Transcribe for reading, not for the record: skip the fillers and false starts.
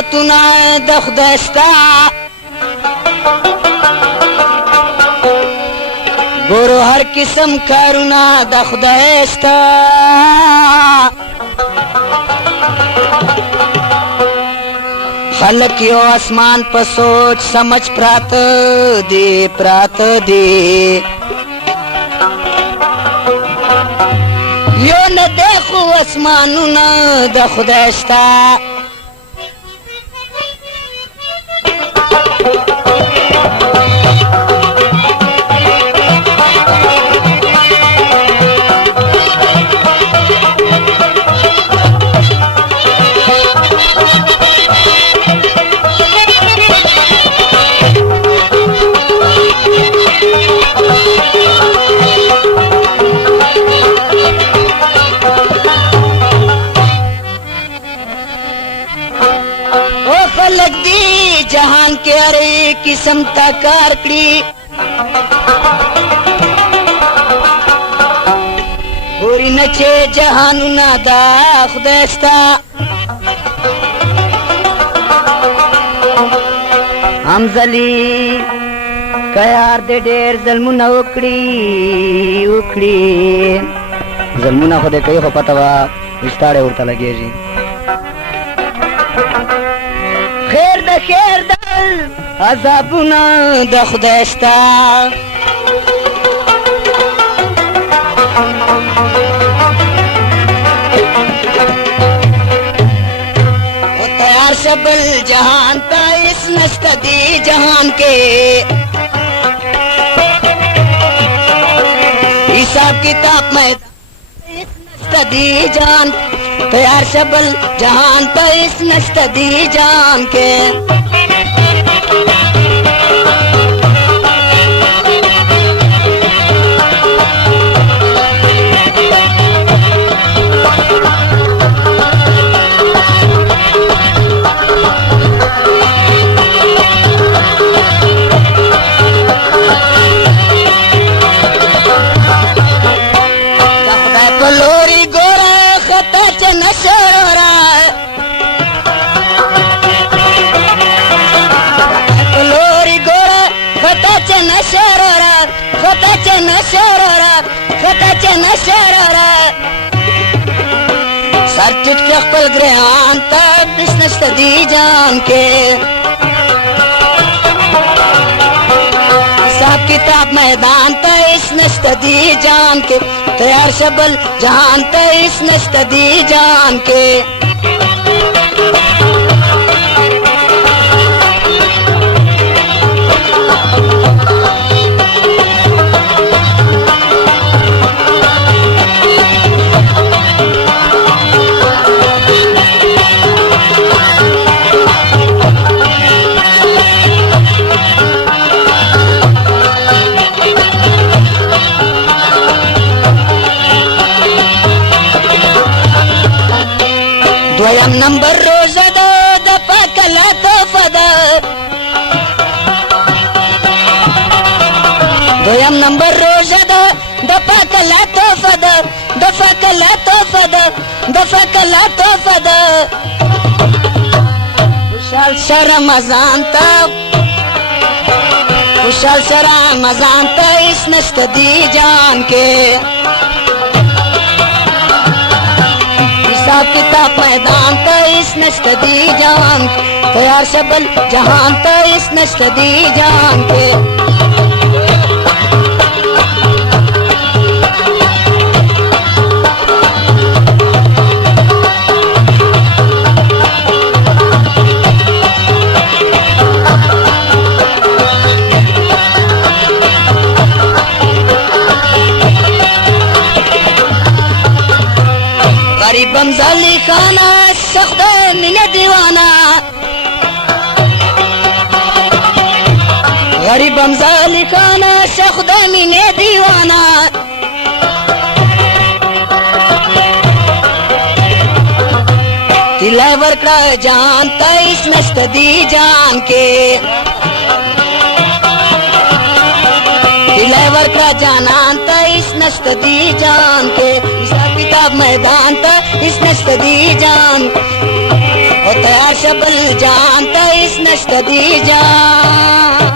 نعمتونه د خدای ستا ګورو هر قسم کارونه د خدای ستا خلق یو اسمان په سوچ سمجھ پراته دی یو نه دی خو اسمانونه د خدای شته خلق دی جهان کے ارے قسم تا کار کړي ګوري نه چې جهانونه دا خدای ستا همزلي که یار دې ډېر ظلمونه وکړي ظلمونه خو دې کوي خو پته وه ویستاړې ورته لګېږي خیر دل عذابونه د خدای ستا و تیار شه بل جهان ته هېڅ نشته دې جهان کې حساب کتاب میدان هېڅ نشته دې جان تیار شه بل جهان ته هېڅ نشته دې جان کې سر ټیټ کړه خپل ګریوان ته هېڅ نشته دې جان کې حساب کتاب میدان ته هېڅ نشته دې جان کې تیار شه بل جهان ته هېڅ نشته دې جان کې دویم نمبر روزه ده د پاک الله تحفه ده دویم نمبر روزه ده د پاک الله تحفه ده د پاک الله تحفه ده د پاک الله تحفه ده خوشحال شه رمضان ته خوشحال شه رمضان ته هېڅ نشته دې جان کې حساب کتاب میدان ته هېڅ نشته دې جان تیار شه بل جهان ته هېڅ نشته دې جان کې غریبم زلی خانه سخت مینه دیوانه غریبم زلی خانه سخت مینه دیوانه تلا ورکړه جان ته هېڅ نشته دې جان کې تلا ورکړه جانان ته هېڅ نشته دې جان کې حساب کتاب میدان ته هېڅ نشته دې جان او تیار شه शबल जहान तइस नश्त दी जान